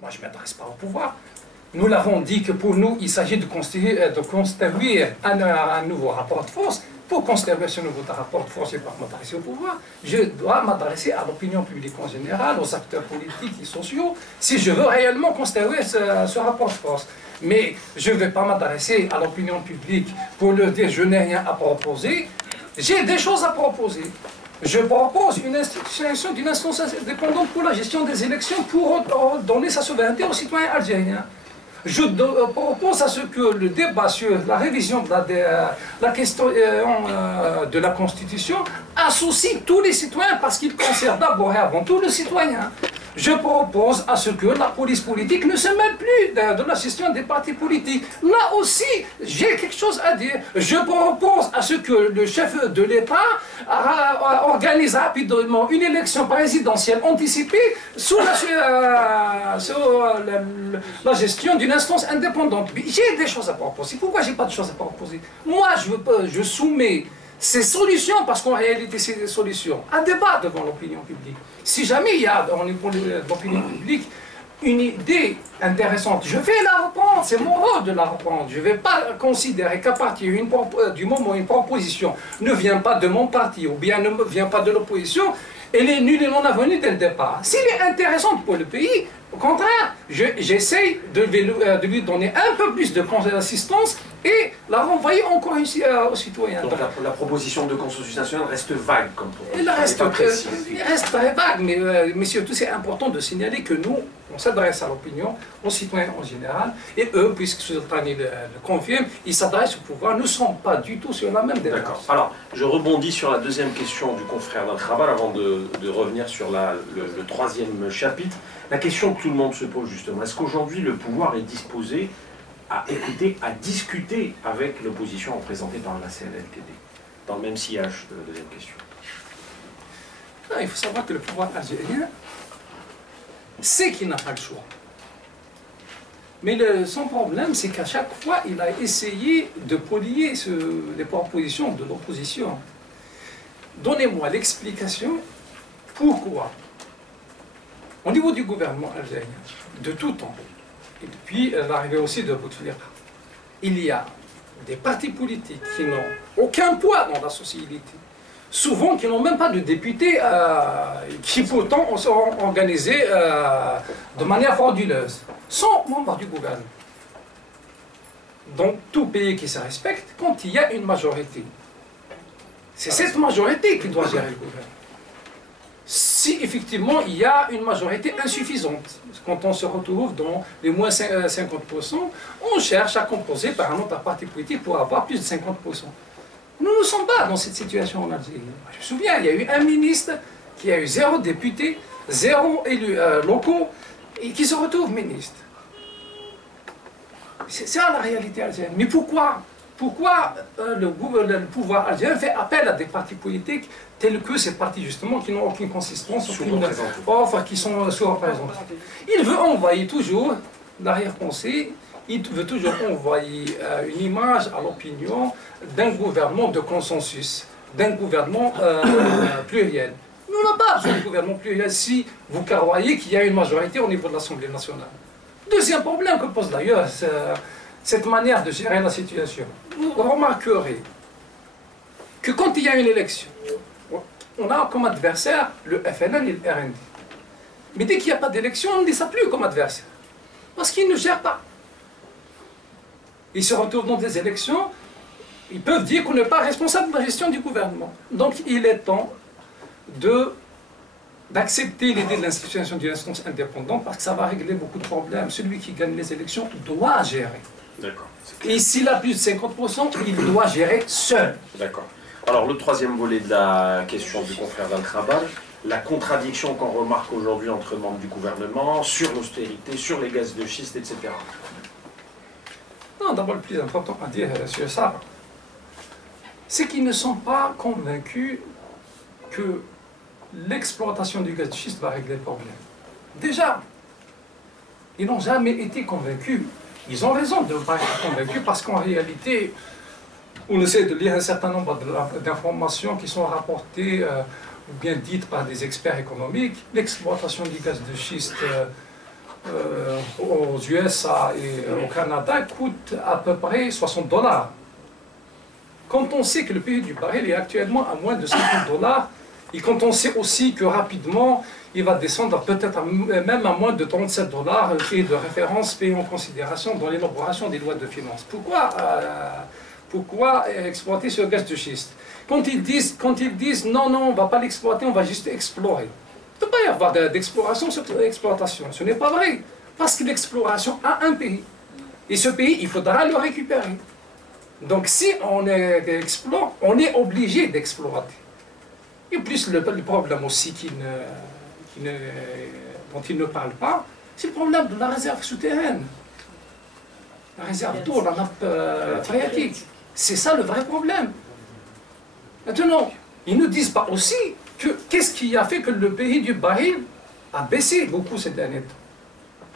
Moi, je ne m'adresse pas au pouvoir. Nous l'avons dit que pour nous, il s'agit de construire un nouveau rapport de force. Pour construire ce nouveau rapport de force et pas m'adresser au pouvoir, je dois m'adresser à l'opinion publique en général, aux acteurs politiques et sociaux, si je veux réellement construire ce rapport de force. Mais je ne vais pas m'adresser à l'opinion publique pour leur dire je n'ai rien à proposer. J'ai des choses à proposer. Je propose une institution d'une instance indépendante pour la gestion des élections pour donner sa souveraineté aux citoyens algériens. Je propose à ce que le débat sur la révision de la question de la Constitution associe tous les citoyens parce qu'il concerne d'abord et avant tout le citoyen. Je propose à ce que la police politique ne se mêle plus de la gestion des partis politiques. Là aussi, j'ai quelque chose à dire. Je propose à ce que le chef de l'État organise rapidement une élection présidentielle anticipée sous la gestion d'une instance indépendante. J'ai des choses à proposer. Pourquoi je n'ai pas de choses à proposer? Moi, je soumets ces solutions, parce qu'en réalité, c'est des solutions, à débat devant l'opinion publique. Si jamais il y a dans l'opinion publique une idée intéressante, je vais la reprendre, c'est mon rôle de la reprendre. Je ne vais pas considérer qu'à partir du moment où une proposition ne vient pas de mon parti ou bien ne vient pas de l'opposition, elle est nulle et non avenue dès le départ. S'il est intéressante pour le pays, au contraire, j'essaye de lui donner un peu plus de d'assistance et la renvoyer encore ici aux citoyens. Donc la proposition de consensus national reste vague comme elle reste très vague, mais surtout c'est important de signaler que nous, on s'adresse à l'opinion, aux citoyens en général, et eux, puisque Sultani le confirme, ils s'adressent au pouvoir, ne sont pas du tout sur la même démarche. D'accord. Alors, je rebondis sur la deuxième question du confrère d'Al-Khabar avant de revenir sur le troisième chapitre. La question que tout le monde se pose justement, est-ce qu'aujourd'hui le pouvoir est disposé à écouter, à discuter avec l'opposition représentée par la CNLTD, dans le même sillage de la deuxième question? Il faut savoir que le pouvoir algérien sait qu'il n'a pas le choix. Mais son problème, c'est qu'à chaque fois, il a essayé de polier les propositions de l'opposition. Donnez-moi l'explication pourquoi, au niveau du gouvernement algérien, de tout temps, et depuis l'arrivée aussi de Bouteflika, il y a des partis politiques qui n'ont aucun poids dans la société, souvent qui n'ont même pas de députés, qui pourtant sont organisés de manière frauduleuse, sont membres du gouvernement. Donc tout pays qui se respecte, quand il y a une majorité, c'est cette majorité qui doit gérer le gouvernement. Si effectivement il y a une majorité insuffisante, quand on se retrouve dans les moins 50%, on cherche à composer par un autre parti politique pour avoir plus de 50%. Nous ne sommes pas dans cette situation en Algérie. Je me souviens, il y a eu un ministre qui a eu 0 député, 0 élus locaux, et qui se retrouve ministre. C'est ça la réalité algérienne. Mais pourquoi le pouvoir algérien fait appel à des partis politiques tels que ces partis justement qui n'ont aucune consistance, qui sont sous-représentés? Il veut envoyer toujours, l'arrière-pensée, il veut toujours envoyer une image à l'opinion d'un gouvernement de consensus, d'un gouvernement pluriel. Nous n'avons pas besoin de gouvernement pluriel si vous croyez qu'il y a une majorité au niveau de l'Assemblée nationale. Deuxième problème que pose d'ailleurs cette manière de gérer la situation. Vous remarquerez que quand il y a une élection, on a comme adversaire le FLN et le RND. Mais dès qu'il n'y a pas d'élection, on ne les a plus comme adversaire. Parce qu'ils ne gèrent pas. Ils se retrouvent dans des élections, ils peuvent dire qu'on n'est pas responsable de la gestion du gouvernement. Donc il est temps d'accepter l'idée de l'institution d'une instance indépendante parce que ça va régler beaucoup de problèmes. Celui qui gagne les élections doit gérer. D'accord. Et s'il a plus de 50%, il doit gérer seul. D'accord. Alors le troisième volet de la question du confrère d'Al-Khabar, la contradiction qu'on remarque aujourd'hui entre membres du gouvernement sur l'austérité, sur les gaz de schiste, etc. Non, d'abord le plus important à dire sur ça, c'est qu'ils ne sont pas convaincus que l'exploitation du gaz de schiste va régler le problème. Déjà, ils n'ont jamais été convaincus. Ils ont raison de ne pas être convaincus parce qu'en réalité, on essaie de lire un certain nombre d'informations qui sont rapportées ou bien dites par des experts économiques. L'exploitation du gaz de schiste aux USA et au Canada coûte à peu près 60 $. Quand on sait que le prix du baril est actuellement à moins de 50 $, et quand on sait aussi que rapidement, il va descendre peut-être même à moins de 37 $, le prix de référence payé en considération dans l'élaboration des lois de finances. Pourquoi exploiter ce gaz de schiste? Quand ils disent non, non, on ne va pas l'exploiter, on va juste explorer. Il ne peut pas y avoir d'exploration sur l'exploitation. Ce n'est pas vrai. Parce que l'exploration a un pays. Et ce pays, il faudra le récupérer. Donc si on explore, on est obligé d'exploiter. Et plus le problème aussi dont il ne parle pas, c'est le problème de la réserve souterraine. La réserve d'eau, la nappe phréatique. C'est ça le vrai problème. Maintenant, ils ne disent pas aussi que qu'est-ce qui a fait que le prix du baril a baissé beaucoup ces derniers temps.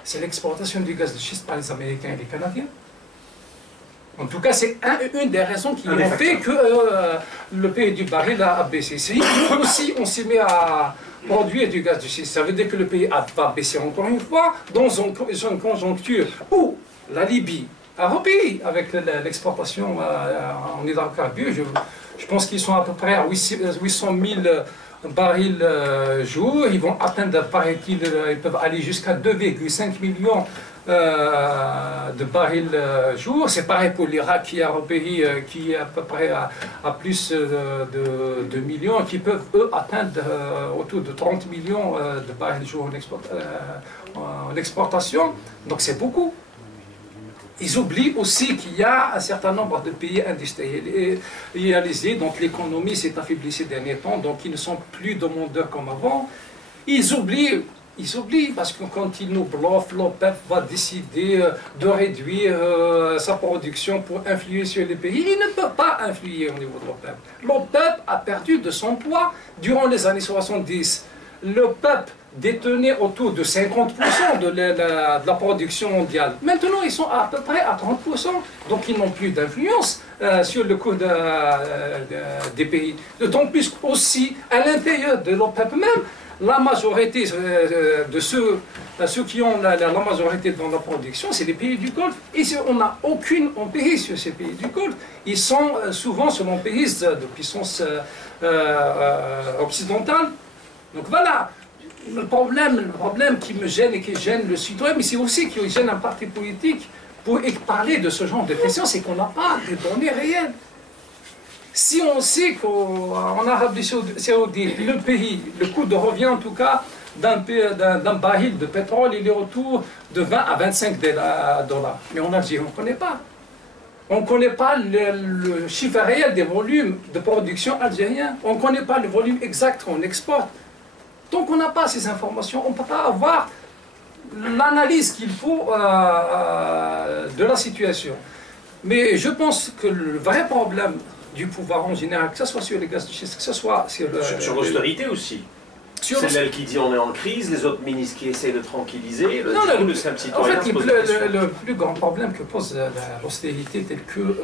C'est l'exportation du gaz de schiste par les Américains et les Canadiens. En tout cas, c'est une des raisons qui ont fait que le prix du baril a baissé. Si nous aussi, on s'est mis à produire du gaz de schiste, ça veut dire que le pays va baisser encore une fois dans une conjoncture où la Libye a repayé avec l'exportation en hydrocarbures. Je pense qu'ils sont à peu près à 800 000 barils jour. Ils vont atteindre, paraît-il, ils peuvent aller jusqu'à 2,5 millions de barils jour. C'est pareil pour l'Irak qui a repayé, qui est à peu près à plus de millions, qui peuvent, eux, atteindre autour de 30 millions de barils jour en exportation. Donc c'est beaucoup. Ils oublient aussi qu'il y a un certain nombre de pays industrialisés dont l'économie s'est affaiblie ces derniers temps, donc ils ne sont plus demandeurs comme avant. Ils oublient parce que quand ils nous bluffent, l'OPEP va décider de réduire sa production pour influer sur les pays. Il ne peut pas influer au niveau de l'OPEP. L'OPEP a perdu de son poids durant les années 70. L'OPEP détenaient autour de 50% de la production mondiale. Maintenant, ils sont à peu près à 30%, donc ils n'ont plus d'influence sur le coût des pays. D'autant plus aussi, à l'intérieur de l'OPEP même, la majorité de ceux qui ont la majorité dans la production, c'est les pays du Golfe. Et on n'a aucune emprise sur ces pays du Golfe. Ils sont souvent sous l'emprise de puissance occidentale. Donc voilà. Le problème qui me gêne et qui gêne le citoyen, mais c'est aussi qui gêne un parti politique pour parler de ce genre de questions, c'est qu'on n'a pas de données réelles. Si on sait qu'en Arabie Saoudite, le coût de revient en tout cas d'un baril de pétrole, il est autour de 20 à 25 $. Mais en Algérie, on ne connaît pas. On ne connaît pas le chiffre réel des volumes de production algériens. On ne connaît pas le volume exact qu'on exporte. Donc on n'a pas ces informations, on ne peut pas avoir l'analyse qu'il faut de la situation. Mais je pense que le vrai problème du pouvoir en général, que ce soit sur les gaz de schiste, que ce soit sur l'austérité aussi. C'est elle qui dit on est en crise, les autres ministres qui essayent de tranquilliser, le simple citoyen en fait, le plus grand problème que pose l'austérité tel que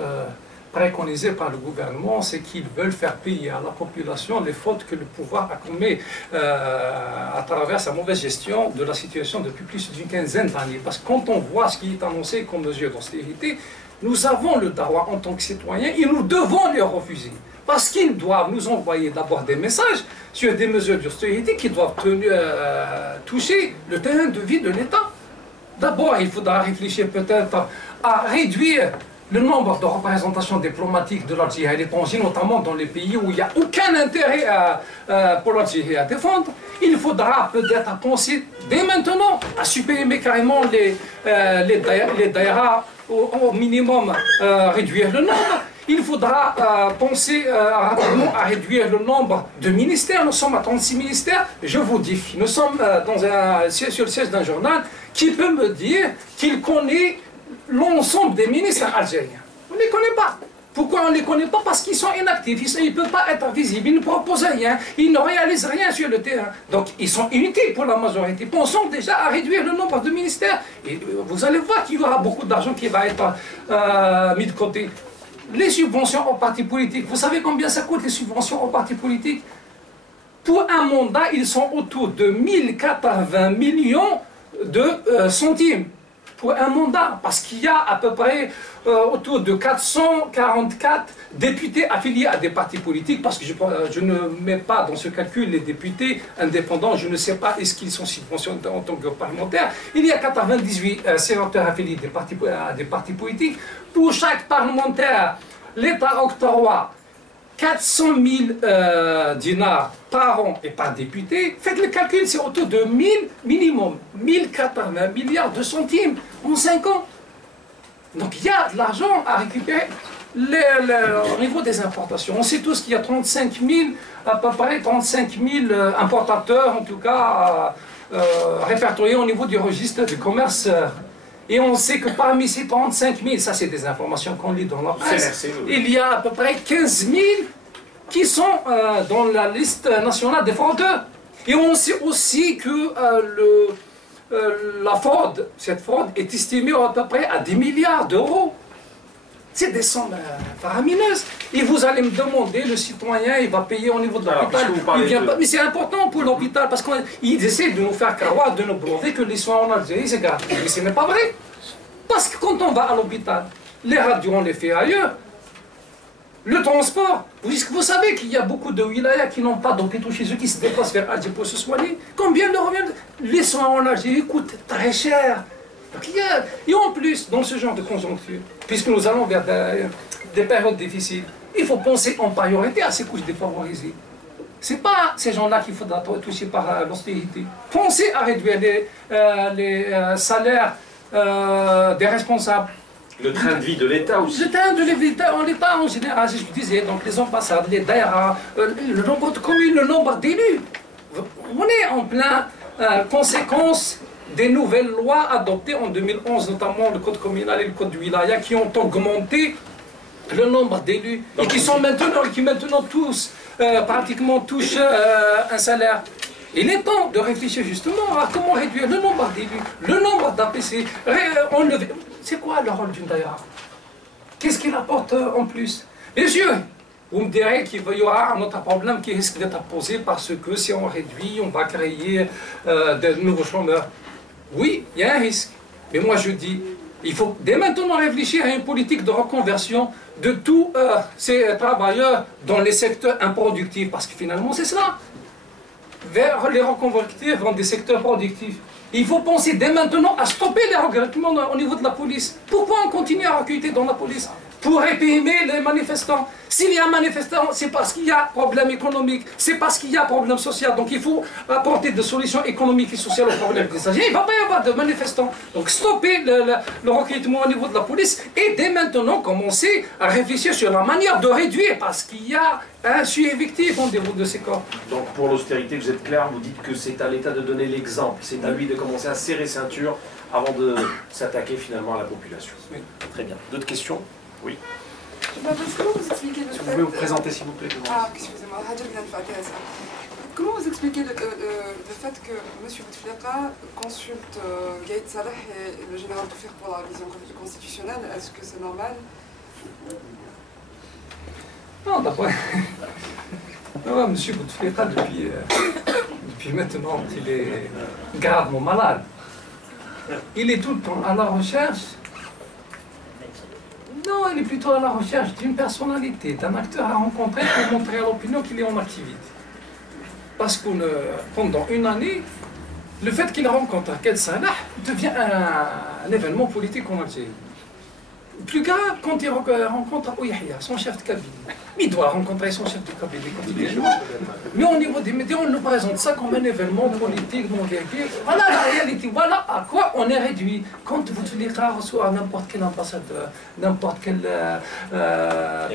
préconisé par le gouvernement, c'est qu'ils veulent faire payer à la population les fautes que le pouvoir a commises à travers sa mauvaise gestion de la situation depuis plus d'une quinzaine d'années. Parce que quand on voit ce qui est annoncé comme mesure d'austérité, nous avons le droit en tant que citoyens et nous devons les refuser. Parce qu'ils doivent nous envoyer d'abord des messages sur des mesures d'austérité qui doivent toucher le terrain de vie de l'État. D'abord, il faudra réfléchir peut-être à réduire le nombre de représentations diplomatiques de l'Algérie à l'étranger, notamment dans les pays où il n'y a aucun intérêt pour l'Algérie à défendre. Il faudra peut-être penser dès maintenant à supprimer carrément les daïras, au minimum réduire le nombre. Il faudra penser rapidement à réduire le nombre de ministères. Nous sommes à 36 ministères. Je vous dis, nous sommes sur le siège d'un journal qui peut me dire qu'il connaît l'ensemble des ministres algériens. On ne les connaît pas. Pourquoi on ne les connaît pas? Parce qu'ils sont inactifs, ils ne peuvent pas être visibles, ils ne proposent rien, ils ne réalisent rien sur le terrain. Donc ils sont inutiles pour la majorité. Pensons déjà à réduire le nombre de ministères. Et vous allez voir qu'il y aura beaucoup d'argent qui va être mis de côté. Les subventions aux partis politiques, vous savez combien ça coûte les subventions aux partis politiques? Pour un mandat, ils sont autour de 1080 millions de centimes pour un mandat, parce qu'il y a à peu près autour de 444 députés affiliés à des partis politiques, parce que je ne mets pas dans ce calcul les députés indépendants, je ne sais pas est-ce qu'ils sont subventionnés en tant que parlementaires. Il y a 98 sénateurs affiliés à des partis politiques. Pour chaque parlementaire, l'État octroie 400 000 dinars par an et par député. Faites le calcul, c'est autour de 1000 minimum, 1080 milliards de centimes en 5 ans. Donc il y a de l'argent à récupérer au niveau des importations. On sait tous qu'il y a 35 000, à peu près 35 000 importateurs, en tout cas, répertoriés au niveau du registre du commerce. Et on sait que parmi ces 35 000, ça c'est des informations qu'on lit dans la presse, il y a à peu près 15 000 qui sont dans la liste nationale des fraudeurs. Et on sait aussi que la fraude, cette fraude est estimée à peu près à 10 milliards d'euros. C'est des sommes faramineuses. Et vous allez me demander, le citoyen, il va payer au niveau de l'hôpital. Mais c'est important pour l'hôpital, parce qu'ils essaient de nous faire croire, de nous prouver que les soins en Algérie, c'est gratuit. Mais ce n'est pas vrai. Parce que quand on va à l'hôpital, les radios, on les fait ailleurs. Le transport, vous savez qu'il y a beaucoup de wilayas qui n'ont pas d'hôpitaux chez eux, qui se déplacent vers Alger pour se soigner. Combien de revient? Les soins en Algérie coûtent très cher. Et en plus, dans ce genre de conjoncture, puisque nous allons vers des périodes difficiles, il faut penser en priorité à ces couches défavorisées. Ce n'est pas ces gens-là qu'il faudra toucher par l'austérité. Pensez à réduire les salaires des responsables. Le train de vie de l'État aussi. Le train de l'État en général, je disais, donc les ambassades, les daïras, le nombre de communes, le nombre d'élus. On est en plein conséquence des nouvelles lois adoptées en 2011, notamment le code communal et le code du wilaya, qui ont augmenté le nombre d'élus et qui maintenant tous, pratiquement touchent un salaire. Il est temps de réfléchir justement à comment réduire le nombre d'élus, le nombre d'APC. C'est quoi le rôle d'une daïra? Qu'est-ce qu'il apporte en plus? Bien sûr, vous me direz qu'il y aura un autre problème qui risque d'être posé parce que si on réduit, on va créer de nouveaux chômeurs. Oui, il y a un risque. Mais moi je dis, il faut dès maintenant réfléchir à une politique de reconversion de tous ces travailleurs dans les secteurs improductifs. Parce que finalement c'est cela. Vers les reconvertir dans des secteurs productifs. Il faut penser dès maintenant à stopper les recrutements au niveau de la police. Pourquoi on continue à recruter dans la police? Pour réprimer les manifestants. S'il y a un manifestant, c'est parce qu'il y a problème économique, c'est parce qu'il y a problème social. Donc il faut apporter des solutions économiques et sociales aux problèmes des Algériens. Il ne va pas y avoir de manifestants. Donc stopper le recrutement au niveau de la police et dès maintenant commencer à réfléchir sur la manière de réduire parce qu'il y a un suivi victime au niveau de ces corps. Donc pour l'austérité, vous êtes clair, vous dites que c'est à l'État de donner l'exemple, c'est à lui de commencer à serrer ceinture avant de s'attaquer finalement à la population. Oui. Très bien. D'autres questions? Oui. Comment vous expliquez le fait... Vous pouvez vous présenter s'il vous plaît. Ah, excusez-moi, comment vous expliquez le fait que M. Bouteflika consulte Gaïd Salah et le général Toufir pour la révision constitutionnelle? Est-ce que c'est normal? Non, d'abord, M. Bouteflika, depuis maintenant, il est gravement malade. Il est tout le temps à la recherche. Non, il est plutôt à la recherche d'une personnalité, d'un acteur à rencontrer pour montrer à l'opinion qu'il est en activité. Parce que pendant une année, le fait qu'il rencontre Gaïd Salah devient un événement politique en Algérie. Plus grave quand il rencontre Ouyahia, son chef de cabinet. Il doit rencontrer son chef de cabinet quand il est jeune. Mais au niveau des médias, on nous présente ça comme un événement politique. Donc, voilà la réalité, voilà à quoi on est réduit. Quand Bouteflika reçoit n'importe quel ambassadeur, n'importe quelle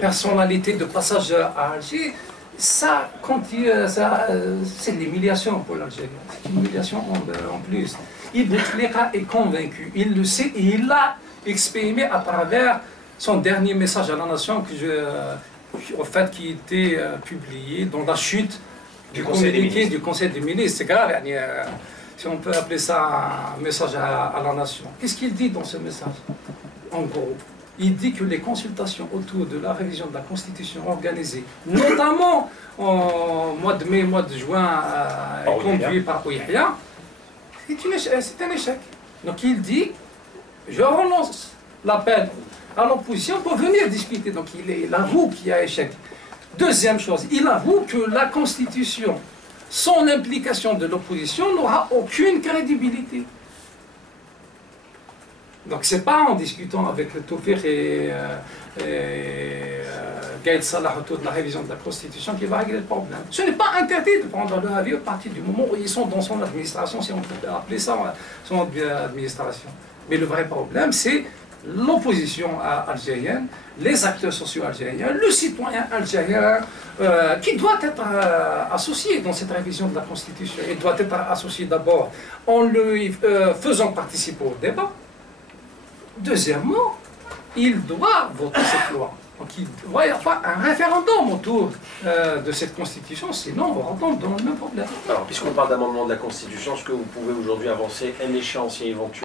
personnalité de passage à Alger, ça, c'est l'humiliation pour l'Algérie. C'est une humiliation en plus. Et Bouteflika est convaincu, il le sait et il l'a exprimé à travers son dernier message à la nation qui était publié dans la chute du communiqué du Conseil des ministres. C'est grave, si on peut appeler ça un message à la nation. Qu'est-ce qu'il dit dans ce message? En gros, il dit que les consultations autour de la révision de la Constitution organisée, notamment en mois de mai, mois de juin, conduites par Ouyahia, c'est un échec. Donc il dit, je relance l'appel à l'opposition pour venir discuter. Donc il avoue qu'il y a échec. Deuxième chose, il avoue que la Constitution, sans l'implication de l'opposition, n'aura aucune crédibilité. Donc ce n'est pas en discutant avec le Tawfiq et Gaël Salah autour de la révision de la Constitution qui va régler le problème. Ce n'est pas interdit de prendre leur avis à partir du moment où ils sont dans son administration, si on peut appeler ça son administration. Mais le vrai problème, c'est l'opposition algérienne, les acteurs sociaux algériens, le citoyen algérien qui doit être associé dans cette révision de la Constitution. Il doit être associé d'abord en lui faisant participer au débat. Deuxièmement, il doit voter cette loi. Donc il doit y avoir un référendum autour de cette Constitution, sinon on va retomber dans le même problème. Alors, puisqu'on parle d'amendement de la Constitution, est-ce que vous pouvez aujourd'hui avancer un échéancier éventuel